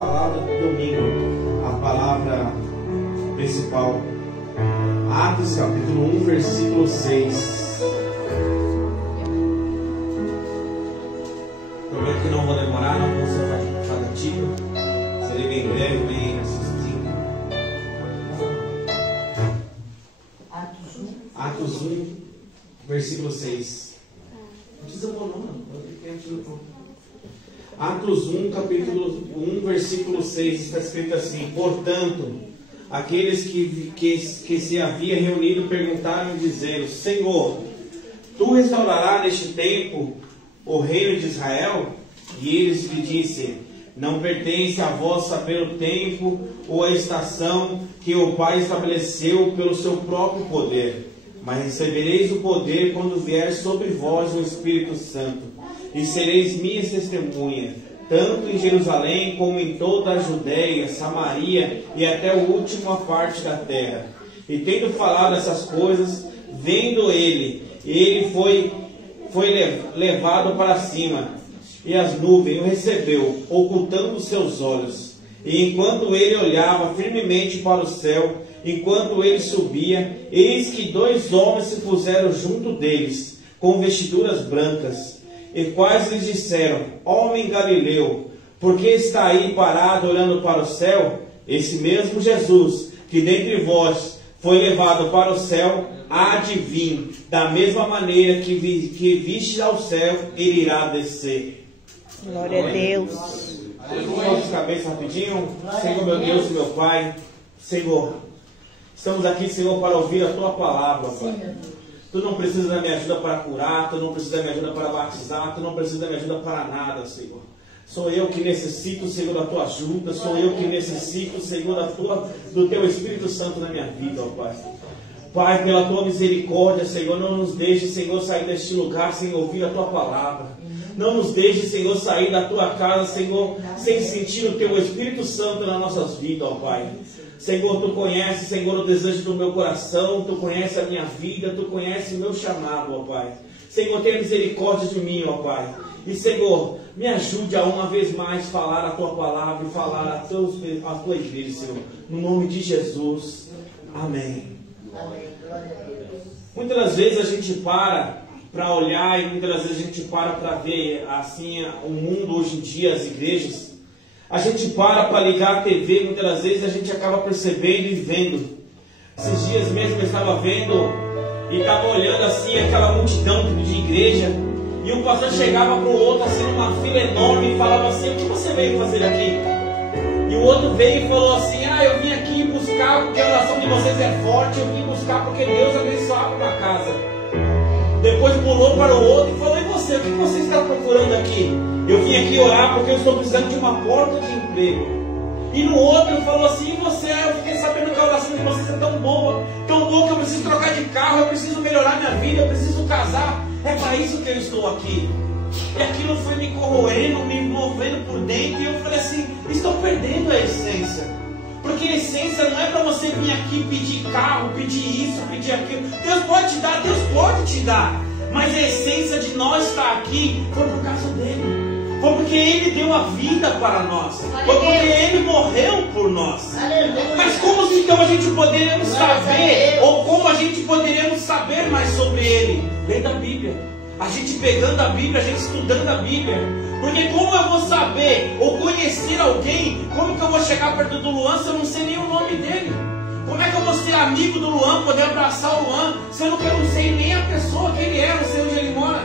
Palavra do domingo, a palavra principal, Atos capítulo 1, versículo 6. Prometo que não vou demorar, não vou ser cansativo, serei bem breve, bem assistido. Atos 1, versículo 6. Não precisa pôr não. Atos 1, capítulo 1, versículo 6, está escrito assim: portanto, aqueles que se havia reunido perguntaram, dizendo: Senhor, tu restaurarás neste tempo o reino de Israel? E eles lhe disseram: não pertence a vós saber o tempo ou a estação que o Pai estabeleceu pelo seu próprio poder, mas recebereis o poder quando vier sobre vós o Espírito Santo. E sereis minhas testemunhas, tanto em Jerusalém como em toda a Judéia, Samaria e até a última parte da terra. E tendo falado essas coisas, vendo ele foi levado para cima, e as nuvens o recebeu, ocultando os seus olhos. E enquanto ele olhava firmemente para o céu, enquanto ele subia, eis que dois homens se puseram junto deles, com vestiduras brancas, e quais lhes disseram: homem Galileu, por que está aí parado olhando para o céu? Esse mesmo Jesus, que dentre vós foi levado para o céu, há de vir, da mesma maneira que viste ao céu, ele irá descer. Glória a Deus. Aleluia. De cabeça rapidinho. Senhor, meu Deus e meu Pai, Senhor, estamos aqui, Senhor, para ouvir a Tua palavra, Pai. Tu não precisa da minha ajuda para curar, Tu não precisa da minha ajuda para batizar, Tu não precisa da minha ajuda para nada, Senhor. Sou eu que necessito, Senhor, da Tua ajuda, sou eu que necessito, Senhor, do Teu Espírito Santo na minha vida, ó Pai. Pai, pela Tua misericórdia, Senhor, não nos deixe, Senhor, sair deste lugar sem ouvir a Tua palavra. Não nos deixe, Senhor, sair da Tua casa, Senhor, sem sentir o Teu Espírito Santo nas nossas vidas, ó Pai. Senhor, Tu conheces, Senhor, o desejo do meu coração, Tu conheces a minha vida, Tu conheces o meu chamado, ó Pai. Senhor, tenha misericórdia de mim, ó Pai. E, Senhor, me ajude a uma vez mais falar a Tua palavra e falar a Tua igreja, Senhor. No nome de Jesus. Amém. Muitas das vezes a gente para olhar, e muitas das vezes a gente para ver assim o mundo hoje em dia, as igrejas. A gente para ligar a TV, muitas das vezes a gente acaba percebendo e vendo. Esses dias mesmo eu estava vendo e estava olhando assim aquela multidão de igreja, e um pastor chegava para o outro assim numa fila enorme e falava assim: o que você veio fazer aqui? E o outro veio e falou assim: eu vim aqui buscar porque a oração de vocês é forte, eu vim buscar porque Deus abençoava uma casa. Depois pulou para o outro e falou: e você, o que você está procurando aqui? Eu vim aqui orar porque eu estou precisando de uma porta de emprego. E no outro falou assim: e você? Eu fiquei sabendo que a oração de vocês é tão boa que eu preciso trocar de carro, eu preciso melhorar minha vida, eu preciso casar. É para isso que eu estou aqui. E aquilo foi me corroendo, me movendo por dentro, e eu falei assim: estou perdendo a essência. Porque a essência não é para você vir aqui pedir carro, pedir isso, pedir aquilo. Deus pode te dar, Deus pode te dar. Mas a essência de nós estar aqui foi por causa dele. Foi porque Ele deu a vida para nós. Foi porque Ele morreu por nós. Mas como então a gente poderíamos saber, ou como a gente poderíamos saber mais sobre Ele? Lendo a Bíblia. A gente pegando a Bíblia, a gente estudando a Bíblia. Porque como eu vou saber ou conhecer alguém? Como que eu vou chegar perto do Luan se eu não sei nem o nome dele? Como é que eu vou ser amigo do Luan, poder abraçar o Luan, sendo que eu não sei nem a pessoa que ele é, não sei onde ele mora?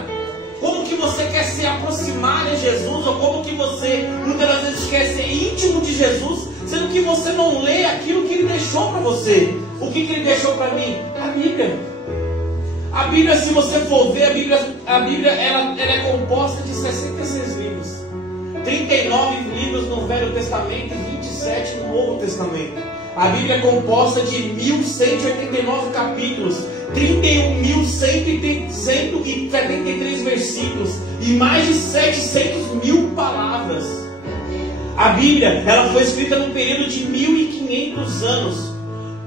Como que você quer se aproximar de Jesus? Ou como que você muitas das vezes quer ser íntimo de Jesus, sendo que você não lê aquilo que Ele deixou para você? O que Ele deixou para mim? A Bíblia. A Bíblia, se você for ver, a Bíblia ela é composta de 66 livros. 39 livros no Velho Testamento e 27 no Novo Testamento. A Bíblia é composta de 1.189 capítulos, 31.173 versículos e mais de 700.000 palavras. A Bíblia ela foi escrita num período de 1.500 anos.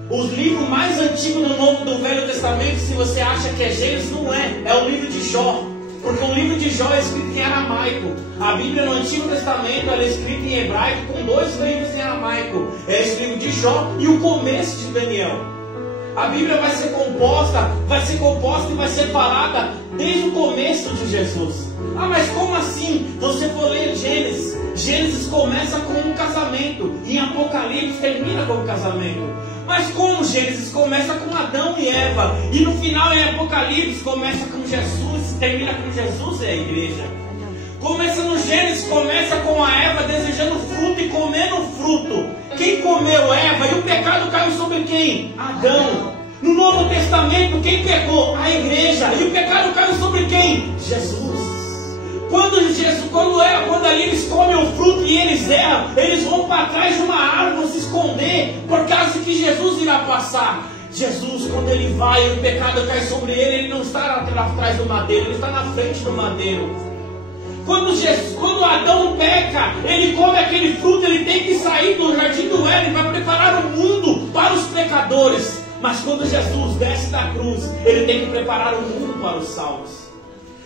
Os livros mais antigos do Velho Testamento, se você acha que é Gênesis, não é. É o livro de Jó. Porque o livro de Jó é escrito em aramaico. A Bíblia no Antigo Testamento ela é escrita em hebraico com 2 livros em aramaico. É esse livro de Jó e o começo de Daniel. A Bíblia vai ser composta e vai ser falada desde o começo de Jesus. Ah, mas como assim? Você for ler Gênesis. Gênesis começa com um casamento. E em Apocalipse termina com um casamento. Mas como Gênesis começa com Adão e Eva. E no final em Apocalipse começa com Jesus. Termina com Jesus é a igreja. Começa no Gênesis, começa com a Eva desejando fruto e comendo fruto. Quem comeu Eva? E o pecado caiu sobre quem? Adão. No Novo Testamento, quem pecou? A igreja. E o pecado caiu sobre quem? Jesus. Quando ali eles comem o fruto e eles erram, eles vão para trás de uma árvore se esconder, por causa que Jesus irá passar. Jesus, quando ele vai e o pecado cai sobre ele não está atrás do madeiro, ele está na frente do madeiro. Quando Adão peca, ele come aquele fruto, ele tem que sair do jardim do Éden para preparar o mundo para os pecadores. Mas quando Jesus desce da cruz, ele tem que preparar o mundo para os salvos.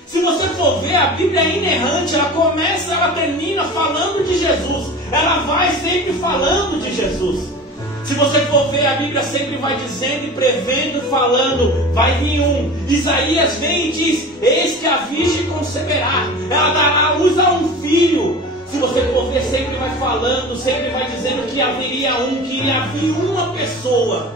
Se você for ver, a Bíblia é inerrante, ela termina falando de Jesus. Ela vai sempre falando de Jesus. Se você for ver, a Bíblia sempre vai dizendo e prevendo e falando. Vai vir Isaías vem e diz: eis que a virgem conceberá, ela dará à luz a um filho. Se você for ver, sempre vai falando, sempre vai dizendo que haveria que iria vir uma pessoa.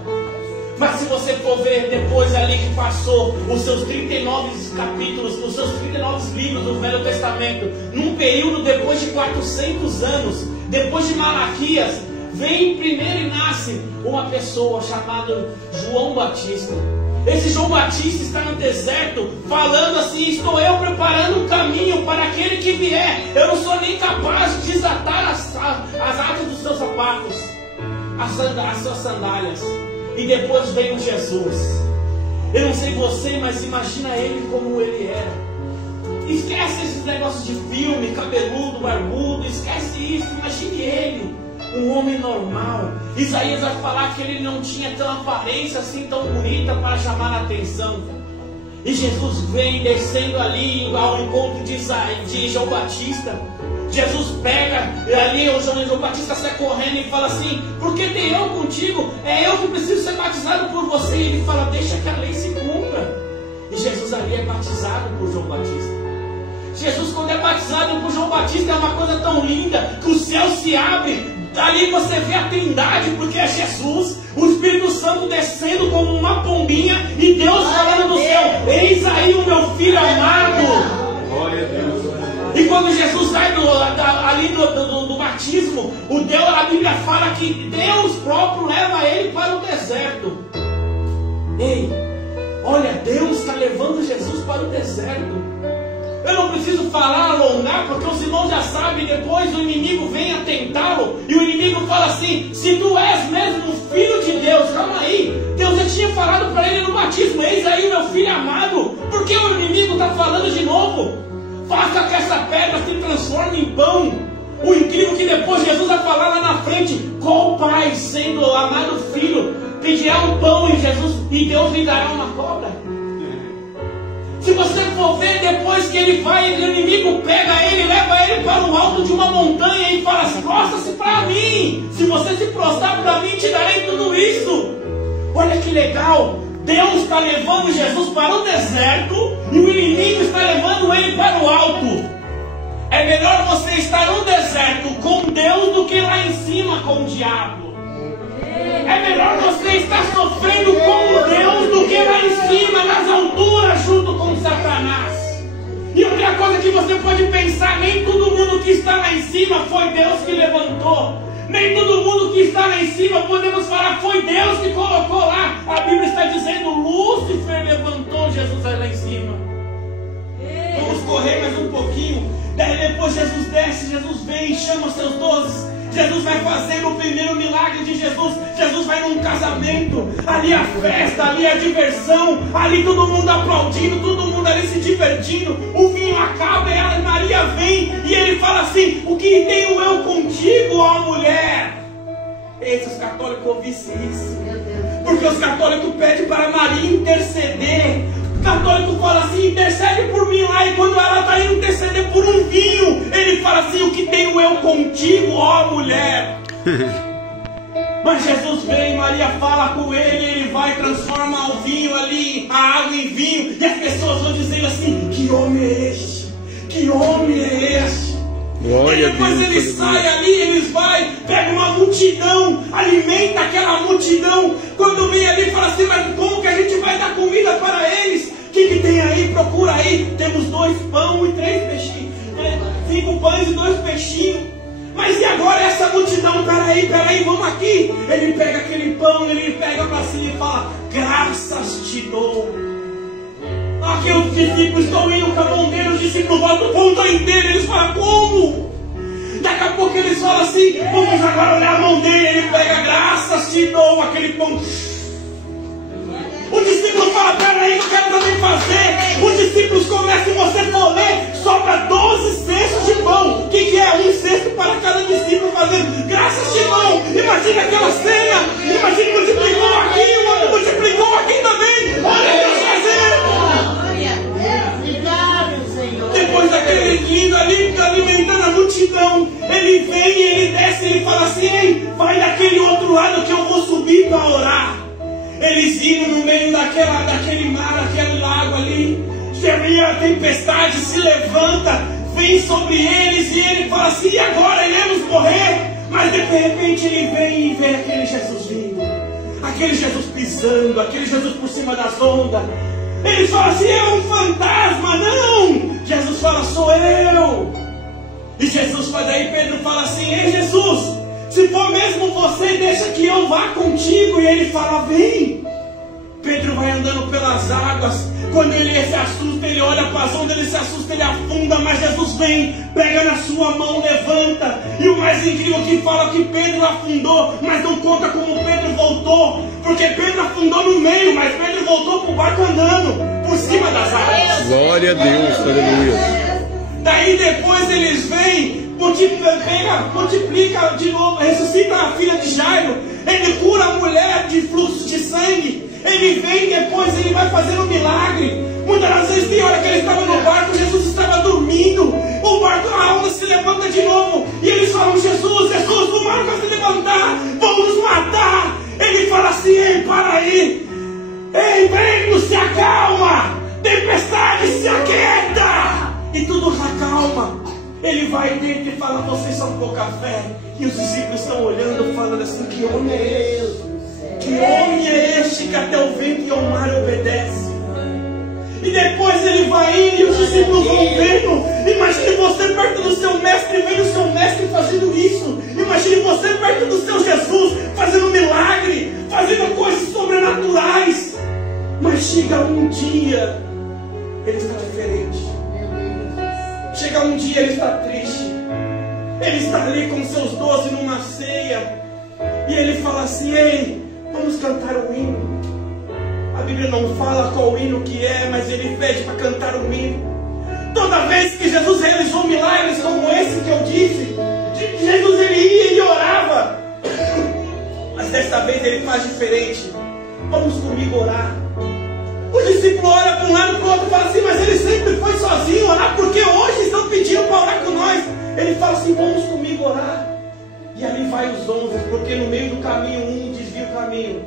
Mas se você for ver depois ali que passou os seus 39 capítulos, os seus 39 livros do Velho Testamento, num período depois de 400 anos, depois de Malaquias, vem primeiro e nasce uma pessoa chamada João Batista. Esse João Batista está no deserto falando assim: estou eu preparando um caminho para aquele que vier. Eu não sou nem capaz de desatar as asas dos seus sapatos, as suas sandálias. E depois vem o Jesus. Eu não sei você, mas imagina ele como ele era. Esquece esses negócios de filme, cabeludo, barbudo. Esquece isso, imagine ele, um homem normal. Isaías vai falar que ele não tinha tão aparência assim tão bonita para chamar a atenção. E Jesus vem descendo ali ao encontro de João Batista. Jesus pega, e ali o João Batista sai correndo e fala assim: por que tem eu contigo? É eu que preciso ser batizado por você. E ele fala: deixa que a lei se cumpra. E Jesus ali é batizado por João Batista. Jesus, quando é batizado por João Batista, é uma coisa tão linda que o céu se abre. Ali você vê a Trindade, porque é Jesus, o Espírito Santo descendo como uma pombinha e Deus falando do céu: eis aí o meu filho amado. Glória a Deus. E quando Jesus sai ali do batismo, a Bíblia fala que Deus próprio leva ele para o deserto. Ei, olha, Deus está levando Jesus para o deserto. Eu não preciso falar, alongar, porque os irmãos já sabem. Depois o inimigo vem a tentá-lo, e o inimigo fala assim: se tu és mesmo o filho de Deus, calma aí, Deus já tinha falado para ele no batismo: eis aí o meu filho amado. Por que o inimigo está falando de novo? Faça que essa pedra se transforme em pão. O incrível é que depois Jesus vai falar lá na frente: qual pai, sendo o amado filho, pedirá um pão e Deus lhe dará uma cobra? Se você for ver, depois que ele vai, o inimigo pega ele, leva ele para o alto de uma montanha e fala: prostra-se para mim. Se você se prostrar para mim, te darei tudo isso. Olha que legal. Deus está levando Jesus para o deserto e o inimigo está levando ele para o alto. É melhor você estar no deserto com Deus do que lá em cima com o diabo. É melhor você estar sofrendo com Deus do que lá em cima, nas alturas, junto com Satanás. E outra coisa que você pode pensar: nem todo mundo que está lá em cima foi Deus que levantou. Nem todo mundo que está lá em cima podemos falar foi Deus que colocou lá. A Bíblia está dizendo: Lúcifer levantou Jesus lá em cima. Vamos correr mais um pouquinho. Daí depois Jesus desce, Jesus vem e chama os seus 12. Jesus vai fazer o primeiro milagre de Jesus. Jesus vai num casamento. Ali a festa, ali a diversão, ali todo mundo aplaudindo, todo mundo ali se divertindo. O vinho acaba e a Maria vem e ele fala assim: o que tenho eu contigo, ó mulher? Eis, os católicos ouvissem isso. Porque os católicos pedem para Maria interceder. católico fala assim, intercede por mim lá, e quando ela está indo interceder por um vinho, ele fala assim, o que tenho eu contigo, ó mulher? Mas Jesus vem, Maria fala com ele vai transformar o vinho ali, a água em vinho, e as pessoas vão dizendo assim, que homem é este? Que homem é este? Glória e depois a Deus, eles saem ali, eles vai, pega uma multidão, alimenta aquela multidão. Quando vem ali, fala assim, mas como que a gente vai dar comida para eles? O que tem aí? Procura aí. Temos 2 pães e 3 peixinhos. 5 pães e 2 peixinhos. Mas e agora essa multidão? Peraí, vamos aqui. Ele pega aquele pão, ele pega para si e fala, graças te dou. Aqui os discípulos estão indo com a mão dele, os discípulos voltam o pão inteiro, eles falam, como? Daqui a pouco eles falam assim, vamos agora olhar a mão dele, ele pega, graças te dou, aquele pão. O discípulo fala, peraí, eu quero também fazer. Os discípulos começam, se você for ler, sobra 12 cestos de pão. O que é? 1 cesto para cada discípulo fazendo, graças te dou. Imagina aquela cena, imagina, multiplicou aqui, o outro multiplicou aqui também. Olha Deus fazendo. Depois daquele lindo ali, alimentando a multidão, ele vem, ele desce, ele fala assim, ei, vai daquele outro lado que eu vou subir para orar. Eles indo no meio daquele mar, aquele lago ali, chega a tempestade, se levanta, vem sobre eles e ele fala assim, e agora iremos morrer? Mas de repente ele vem e vê aquele Jesus vindo, aquele Jesus pisando, aquele Jesus por cima das ondas. Eles falam assim, é um fantasma, não! Jesus fala, sou eu! E Jesus vai daí, Pedro fala assim, ei Jesus, se for mesmo você, deixa que eu vá contigo. E ele fala, vem! Pedro vai andando pelas águas, quando ele se assusta, ele olha para as ondas, ele se assusta, ele afunda, mas Jesus vem, pega na sua mão, levanta. E o mais incrível que fala que Pedro afundou, mas não conta como Pedro voltou, porque Pedro afundou no meio, mas Pedro voltou para o barco andando, por cima das águas. Glória a Deus, aleluia. Daí depois eles vêm, multiplica de novo, ressuscita a filha de Jairo, ele cura a mulher de fluxo de sangue, ele vem depois, ele vai fazendo um milagre. Muitas das vezes tem hora que ele estava no barco, Jesus estava dormindo, o barco, a onda se levanta de novo, e eles falam, Jesus, o mar vai se levantar, vão nos matar. Ele fala assim, ei, para aí, ei, vento, se acalma, tempestade, se aquieta, e tudo acalma. Ele vai dentro e fala, vocês são pouca fé. E os discípulos estão olhando, falando assim, que homem é esse? Que homem é este que até o vento e o mar obedece? E depois ele vai indo e os discípulos vão vendo. Imagine você perto do seu mestre, vendo o seu mestre fazendo isso. Imagine você perto do seu Jesus, fazendo milagre, fazendo coisas sobrenaturais. Mas chega um dia, ele está diferente. Chega um dia, ele está triste. Ele está ali com seus 12 numa ceia. E ele fala assim, ei, vamos cantar o hino. A Bíblia não fala qual hino que é, mas ele pede para cantar o hino. Toda vez que Jesus realizou milagres como esse que eu disse, Jesus ele ia e orava. Mas desta vez ele faz diferente. Vamos comigo orar. O discípulo olha para um lado e para o outro e fala assim, mas ele sempre foi sozinho orar, porque hoje estão pedindo para orar com nós. Ele fala assim, vamos comigo orar. E ali vai os 11, porque no meio do caminho um desvia o caminho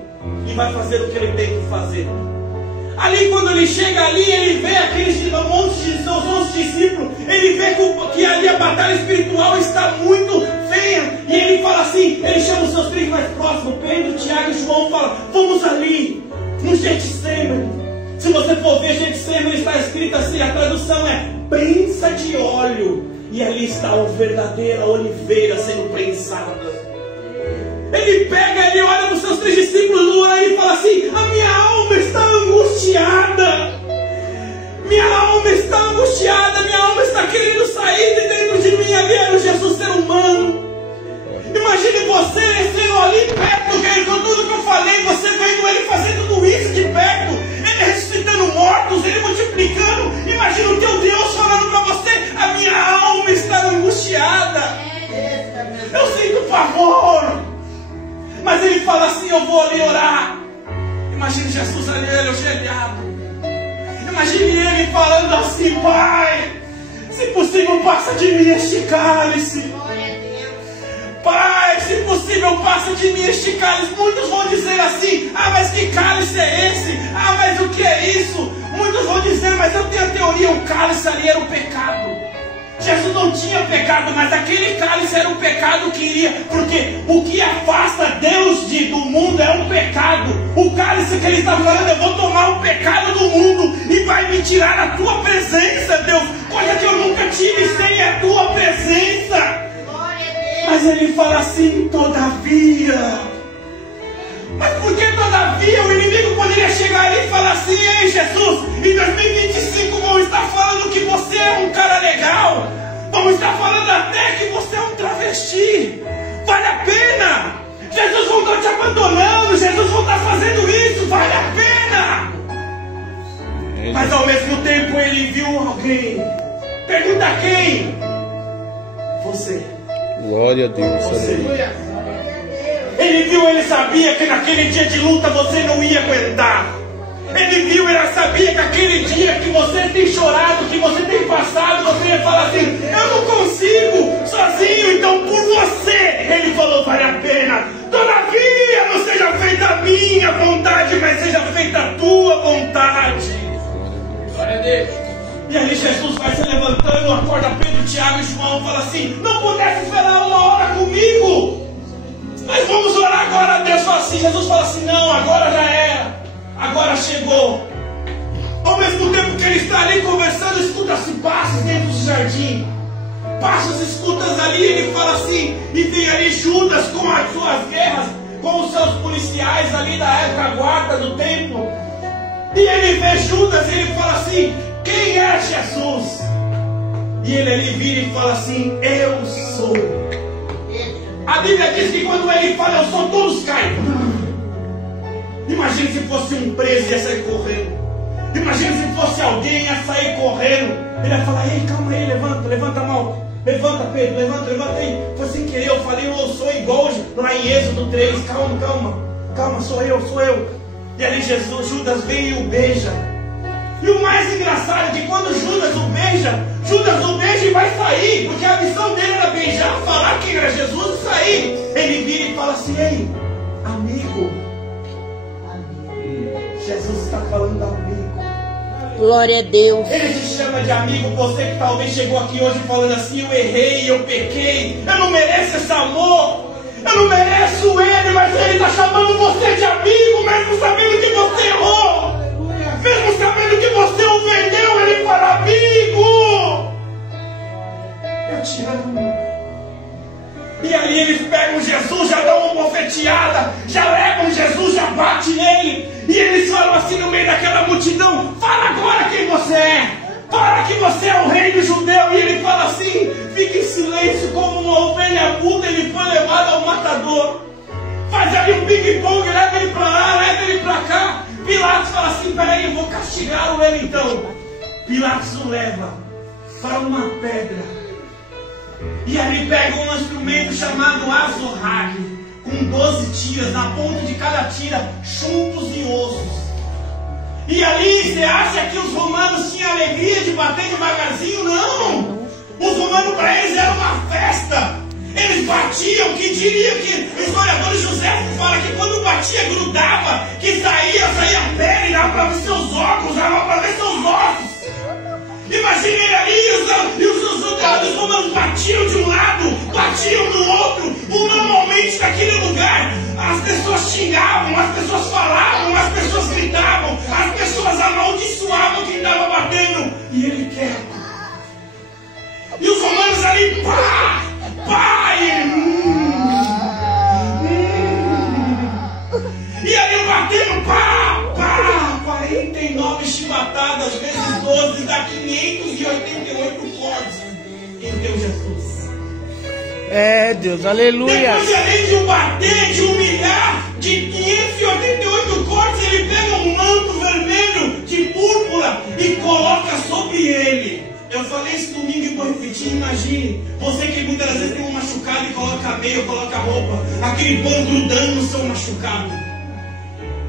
e vai fazer o que ele tem que fazer. Ali quando ele chega ali, ele vê aqueles monte de seus 11 discípulos, ele vê que ali a batalha espiritual está muito feia, e ele fala assim, ele chama os seus 3 mais próximos, Pedro, Tiago e João, fala, vamos ali, no Getsemane. Se você for ver, Getsemane está escrito assim, a tradução é prensa de óleo, e ali está a verdadeira oliveira sendo prensada. Ele pega, ele olha para os seus 3 discípulos e fala assim, a minha alma está angustiada, minha alma está angustiada, minha alma está querendo sair de dentro de mim. Ali era o Jesus ser humano. Imagine você sendo ali perto, com tudo que eu falei, você vendo ele fazendo tudo isso de perto, ele ressuscitando mortos, ele multiplicando. Imagina o teu Deus falando para você, a minha alma está angustiada, eu sinto pavor. Mas ele fala assim, eu vou ali orar. Imagine Jesus ali, ele ajoelhado. Imagine ele falando assim: Pai, se possível, passa de mim este cálice. Pai, se possível, passa de mim este cálice. Muitos vão dizer assim: ah, mas que cálice é esse? Ah, mas o que é isso? Muitos vão dizer: mas eu tenho a teoria, o cálice ali era o pecado. Jesus não tinha pecado, mas aquele cálice era o pecado que iria, porque o que afasta Deus do mundo é o pecado. O cálice que ele está falando: eu vou tomar o pecado do mundo e vai me tirar a tua presença, Deus. Coisa que eu nunca tive sem a tua presença. Mas ele fala assim: todavia. Mas por que todavia? O inimigo poderia chegar ali e falar assim: ei, Jesus, em 2025 vão estar falando que você é um cara legal, vão estar falando até que você é um travesti. Vale a pena. Jesus vão estar te abandonando, Jesus vão estar fazendo isso, vale a pena. Mas ao mesmo tempo ele viu alguém. Pergunta quem? Você. Glória a Deus. Você. Ele viu, ele sabia que naquele dia de luta você não ia aguentar. Ele viu, ele sabia que aquele dia que você tem chorado, que você tem passado, você ia falar assim: eu não consigo sozinho, então por você. Ele falou: vale a pena. Todavia não seja feita a minha vontade, mas seja feita a tua vontade. Glória a Deus. E aí Jesus vai se levantando, acorda Pedro, Tiago e João e fala assim: não pudesse esperar uma hora comigo? Mas vamos orar agora a Deus. Fala assim, Jesus fala assim: não, agora já era, agora chegou. Ao mesmo tempo que ele está ali conversando, escuta-se passos dentro do jardim. Passos escutas ali, ele fala assim, e vem ali Judas com as suas guerras, com os seus policiais ali da época, a guarda do templo. E ele vê Judas e ele fala assim: quem é Jesus? E ele ali vira e fala assim: eu sou. A Bíblia diz que quando ele fala eu sou, todos caem. Imagine se fosse um preso e ia sair correndo. Imagine se fosse alguém ia sair correndo. Ele ia falar: ei, calma aí, levanta a mão. Levanta, Pedro, levanta aí. Foi sem querer, eu falei, eu sou igual lá em Êxodo 3. Calma, sou eu. E ali Judas vem e o beija. E o mais engraçado é que quando Judas o beija e vai sair, porque a missão dele era beijar, falar que era Jesus e sair. Ele vira e fala assim: ei, amigo. Jesus está falando amigo. Glória a Deus. Ele te chama de amigo. Você que talvez chegou aqui hoje falando assim: eu errei, eu pequei, eu não mereço esse amor, eu não mereço ele, mas ele está chamando você de amigo, mesmo sabendo que você errou. Mesmo sabendo que você o vendeu, ele fala: amigo, eu te amo. E aí eles pegam Jesus, já dão uma bofeteada, já levam Jesus, já bate nele. E eles falam assim no meio daquela multidão: fala agora quem você é. Fala que você é o rei do judeu. E ele fala assim: fica em silêncio como uma ovelha muda. Ele foi levado ao matador. Faz ali um ping-pong, leva ele pra lá, leva ele pra cá. Pilatos fala assim: peraí, eu vou castigar ele então. Pilatos o leva para uma pedra. E ali pega um instrumento chamado azorrague, com 12 tiras, na ponta de cada tira, chumbos e ossos. E ali você acha que os romanos tinham alegria de bater devagarzinho? Não! Os romanos para eles era uma festa. Eles batiam, que diria que o historiador José fala que quando batia grudava, que saía pele, dava para ver seus óculos, dava para ver seus ossos. Imagine ele ali, os romanos batiam de um lado, batiam no outro. Normalmente naquele lugar as pessoas xingavam, as pessoas falavam, as pessoas gritavam, as pessoas amaldiçoavam quem estava batendo. E ele quieto. E os romanos ali, pá! E ali batendo, pá! 49 chibatadas vezes 12 dá 588 cortes em teu Jesus. É, Deus, aleluia. Depois, além de bater, de humilhar, de 588 cortes, ele pega um manto vermelho de púrpura e coloca sobre ele. Eu falei esse domingo e vou repetir. Imagine, você que muitas vezes tem um machucado e coloca meia, coloca roupa, aquele pano grudando no seu machucado.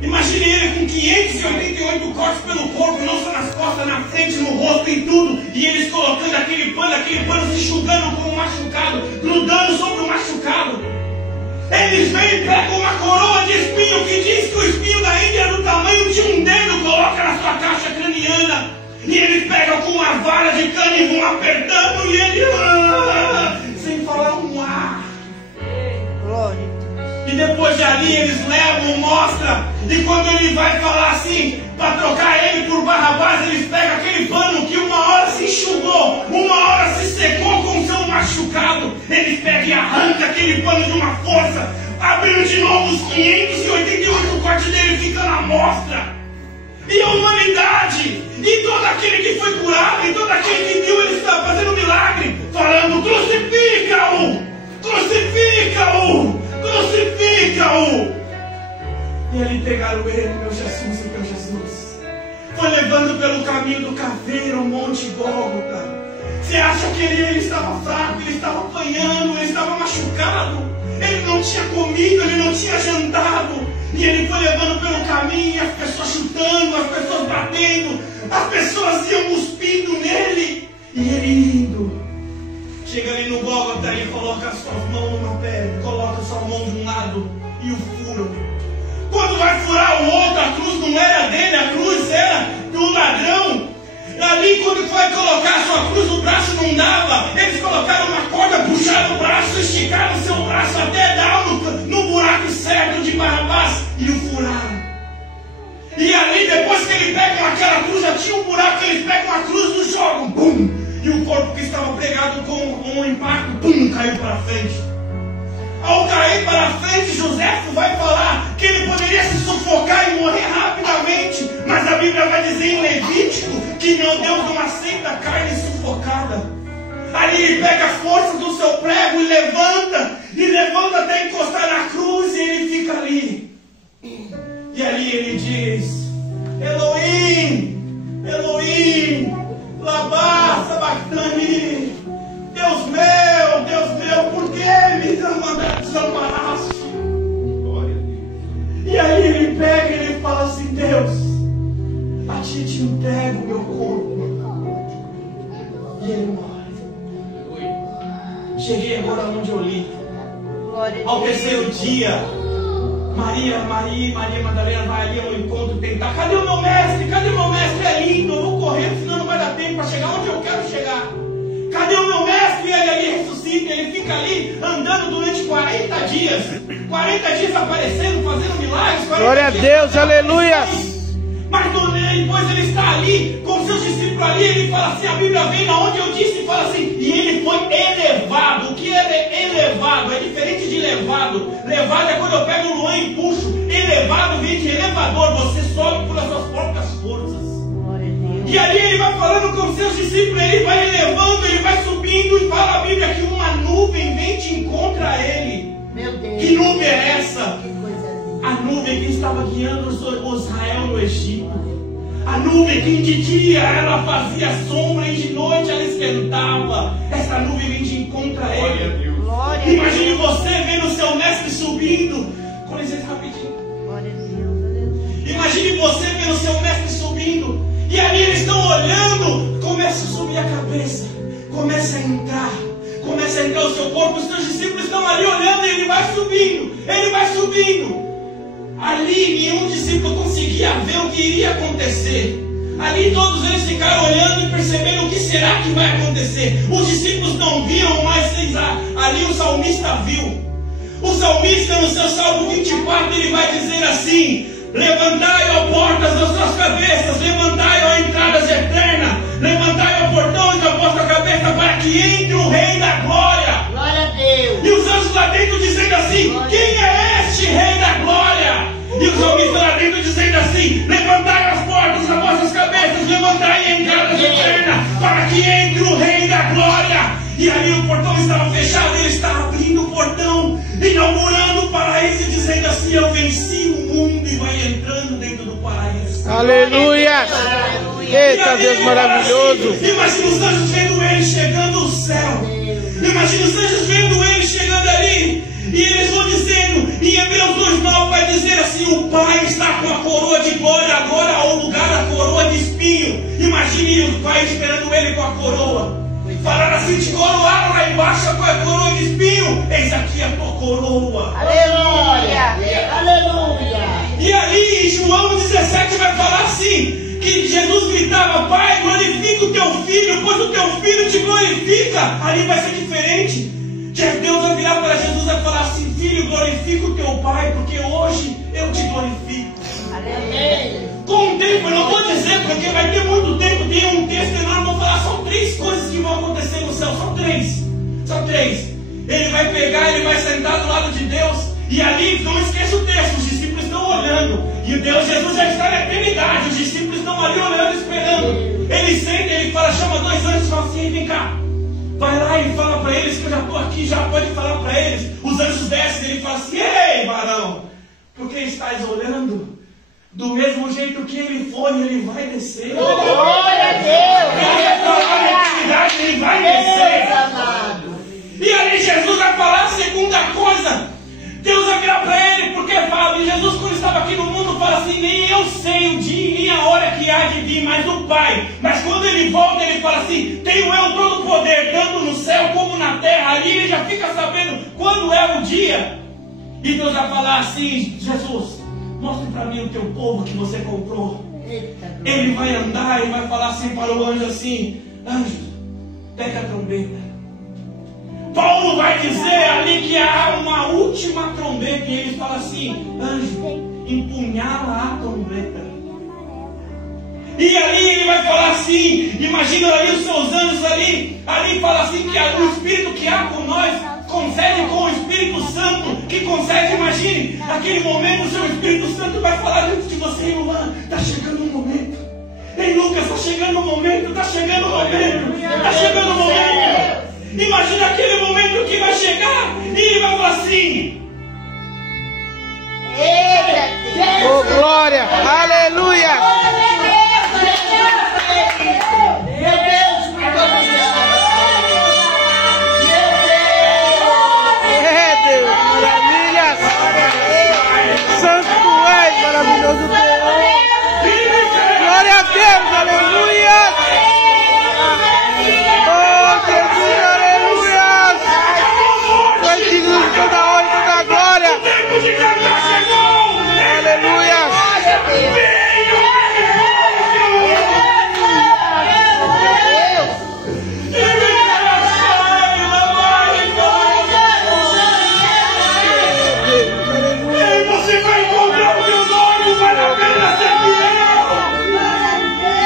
Imagine ele com 588 cortes pelo corpo, não só nas costas, na frente, no rosto, em tudo. E eles colocando aquele pano se enxugando com o machucado, grudando sobre o machucado. Eles vêm e pegam uma coroa de espinho que diz que o espinho da Índia é do tamanho de um dedo, coloca na sua caixa craniana. E eles pegam com uma vara de cana e vão apertando e ele... sem falar um ar. Glória. E depois de ali eles levam, mostram. E quando ele vai falar assim, para trocar ele por Barrabás, eles pegam aquele pano que uma hora se enxugou, uma hora se secou com o seu machucado. Eles pegam e arrancam aquele pano de uma força, abrindo de novo os 588 cortes dele, ficando à mostra. E a humanidade, e todo aquele que foi curado, e todo aquele que viu ele estar fazendo milagre, falando: crucifica-o! Crucifica-o! Crucifica-o! E ali pegaram ele, meu Jesus e meu Jesus. Foi levando pelo caminho do Caveiro, o Monte Gólgota. Você acha que ele estava fraco, ele estava apanhando, ele estava machucado? Ele não tinha comido, ele não tinha jantado. E ele foi levando pelo caminho, as pessoas chutando, as pessoas batendo, as pessoas iam cuspindo nele. E ele indo. Chega ali no Gólgota e coloca as suas mãos numa pedra, coloca a sua mão de um lado e o fura. Quando vai furar o outro, a cruz não era dele, a cruz era do ladrão. Ali quando foi colocar a sua cruz, o braço não dava. Eles colocaram uma corda, puxaram o braço, esticaram o seu braço até dar no buraco certo de Barrabás e o furaram. E ali depois que eles pegam aquela cruz, já tinha um buraco, eles pegam a cruz e jogam, bum! E o corpo que estava pregado com um impacto, bum, caiu para frente. Ao cair para frente, Joséfo vai falar que ele poderia se sufocar e morrer rapidamente. Mas a Bíblia vai dizer em Levítico que Deus não aceita carne sufocada. Ali ele pega a força do seu prego e levanta até encostar na cruz e ele fica ali. E ali ele diz: Elohim, Elohim, lama sabachthani. Deus meu, por que me desamparaste? E aí ele pega e ele fala assim: Deus, a ti te entrego o meu corpo. E ele morre. Cheguei agora onde eu li. Ao terceiro dia, Maria Madalena vai ali ao encontro tentar: cadê o meu mestre? Cadê o meu mestre? É lindo, eu vou correr, senão não vai dar tempo para chegar onde eu quero chegar. Cadê o meu mestre? Ele ali ressuscita, ele fica ali andando durante 40 dias. 40 dias aparecendo, fazendo milagres. Glória a Deus, aleluia. Mas depois ele está ali, com seus discípulos ali, ele fala assim, a Bíblia vem na onde eu disse e fala assim, e ele foi elevado. O que é elevado? É diferente de levado. Levado é quando eu pego o Luan e puxo. Elevado vem de elevador, você sobe pelas suas próprias forças. E ali ele vai falando com seus discípulos, ele vai elevando, ele vai subindo, e fala a Bíblia que uma nuvem vem te encontra ele. Meu Deus. Que nuvem é essa? A nuvem que estava guiando o Israel no Egito. A nuvem que de dia ela fazia sombra e de noite ela esquentava. Essa nuvem vem de encontro a ele. Glória. Imagine você vendo o seu mestre subindo. Com licença rapidinho. Glória a Deus. Imagine você vendo o seu mestre subindo. E ali eles estão olhando. Começa a subir a cabeça. Começa a entrar o seu corpo. Os seus discípulos estão ali olhando e ele vai subindo. Ele vai subindo. Ali nenhum discípulo conseguia ver o que iria acontecer. Ali todos eles ficaram olhando e percebendo o que será que vai acontecer. Os discípulos não viam, mas ali o salmista viu. O salmista no seu Salmo 24 ele vai dizer assim: levantai, ó portas das suas cabeças, levantai, ó entradas eternas, levantai, ó portões da vossa cabeça, para que entre o Rei da Glória. Glória a Deus. E os anjos lá dentro dizendo assim: quem é este Rei da Glória? E os salmistas lá dentro dizendo assim: levantai as portas das vossas cabeças, levantai a entradas eternas, para que entre o Rei da Glória. E ali o portão estava fechado, ele está abrindo o portão, inaugurando o paraíso, dizendo assim: eu venci o mundo, e vai entrando dentro do paraíso. Aleluia. Eita, Deus maravilhoso. Imagina os anjos vendo ele chegando ao céu. Imagina os anjos vendo ele chegando ali. E eles vão dizendo, em Hebreus 2:9 vai dizer assim: o pai está com a coroa de glória agora ao lugar da coroa de espinho, imagine o pai esperando ele com a coroa. Falaram assim, te coroaram lá embaixo com a coroa de espinho. Eis aqui a tua coroa. Aleluia. Aleluia. E ali em João 17 vai falar assim, que Jesus gritava, Pai, glorifica o teu filho, pois o teu filho te glorifica. Ali vai ser diferente. Deus vai virar para Jesus e vai falar assim, filho, glorifica o teu pai, porque hoje eu te glorifico. Aleluia. Com o tempo, eu não vou dizer, porque vai ter muito tempo, tem um texto enorme, vou falar, são 3 coisas que vão acontecer no céu, são 3. São 3. Ele vai pegar, ele vai sentar do lado de Deus, e ali, não esqueça o texto, os discípulos estão olhando, e o Deus Jesus já está na eternidade, os discípulos estão ali olhando, esperando. Ele senta, ele fala, chama 2 anjos e fala assim, vem cá. Vai lá e fala para eles que eu já estou aqui, já pode falar para eles. Os anjos descem, ele fala assim, ei, varão, por que estás olhando? Do mesmo jeito que ele foi, ele vai descer. Glória a Deus. Ele vai falar na eternidade, ele vai descer. E ali Jesus vai falar a segunda coisa. Deus vai virar para ele, porque fala, e Jesus quando estava aqui no mundo fala assim, nem eu sei o dia nem a hora que há de vir, mas o Pai. Mas quando ele volta, ele fala assim, tenho eu todo o poder, tanto no céu como na terra. Ali ele já fica sabendo quando é o dia. E Deus vai falar assim, Jesus, mostre para mim o teu povo que você comprou. Ele vai andar e vai falar assim para o anjo assim, anjo, pega a trombeta. Paulo vai dizer ali que há uma última trombeta e ele fala assim, anjo, empunhala a trombeta. E ali ele vai falar assim, imagina ali os seus anjos ali fala assim que o Espírito que há com nós concede com o Espírito Santo, que concede, imagine, aquele momento o seu Espírito Santo vai falar dentro de você, irmã, está chegando um momento. Ei Lucas, está chegando um momento, está chegando um momento, está chegando um momento. Imagina aquele momento que vai chegar e ele vai falar assim, Oh, glória. Aleluia. Meu Deus, muito obrigado. É Deus, maravilhas. Santo tu és, maravilhoso Deus. Glória a Deus, aleluia. Oh, Jesus, aleluia. Tu és digno de toda honra e toda glória. o tempo de cantar chegou. Aleluia. Você vai encontrar o teu nome, vale a pena ser fiel.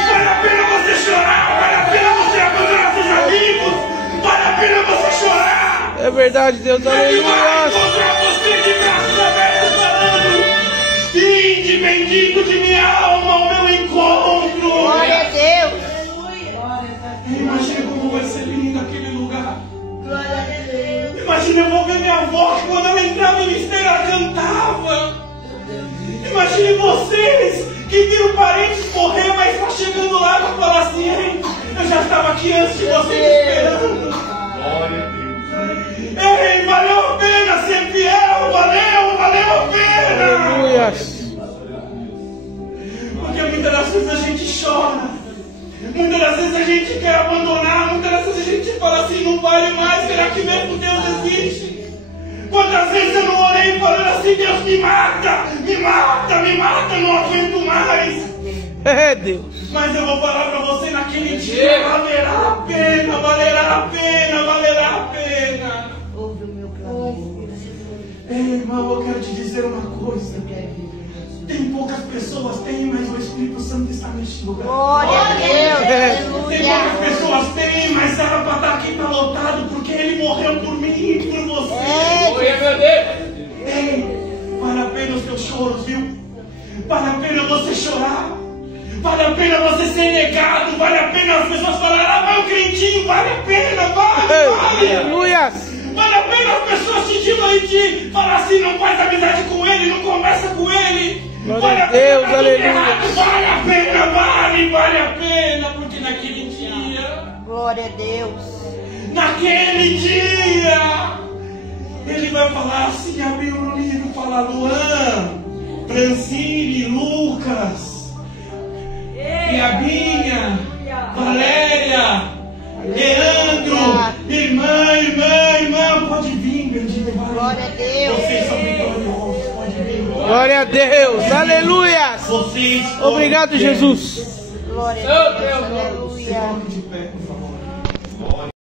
Vale a pena você chorar, vale a pena você abandonar seus amigos, vale a pena você chorar. É verdade, Deus, Ele vai aleluia. encontrar você de braços abertos falando, vinde bendito de minha alma ao meu encontro. Glória a Deus. Imagina como vai ser lindo aquele lugar. Glória a Deus. Imagina, eu vou ver minha avó que quando eu entrar no ministério ela cantava. Imagine vocês que viram parentes morrer, mas está chegando lá para falar assim, ei, eu já estava aqui antes de vocês esperando. Ei, valeu a pena ser fiel, valeu a pena. Aleluia. Porque muitas das vezes a gente chora. Muitas das vezes a gente quer abandonar, muitas das vezes a gente fala assim, não vale mais, será que mesmo Deus existe? Quantas vezes eu não orei falando assim, Deus me mata, não aguento mais. É Deus. Mas eu vou falar para você naquele dia, valerá a pena. Ouve o meu clamor. Ei, irmão, eu quero te dizer uma coisa. Tem poucas pessoas, mas o Espírito Santo está neste lugar. Glória a Deus. Tem Aleluia. poucas pessoas, mas era para estar aqui, está lotado, porque Ele morreu por mim e por você. Ei, vale a pena os teus choros, viu? Vale a pena você chorar. Vale a pena você ser negado. Vale a pena as pessoas falarem, ah, vai o crentinho, vale a pena, vale. Aleluia. Vale a pena as pessoas te falar assim, não faz amizade com ele, não conversa com ele. Glória a Deus, aleluia. Vale a pena, vale a pena, porque naquele dia, Glória a Deus. naquele dia, ele vai falar assim, abriu o livro e fala, Luan, Francine, Lucas, Iabinha, Valéria, Leandro, irmã, pode vir, bendito. Glória a Deus. Vocês são vitoriosos, pode vir. Glória a Deus. Aleluia. Vocês Obrigado, Jesus. Glória a Deus. Aleluia. de pé, por favor.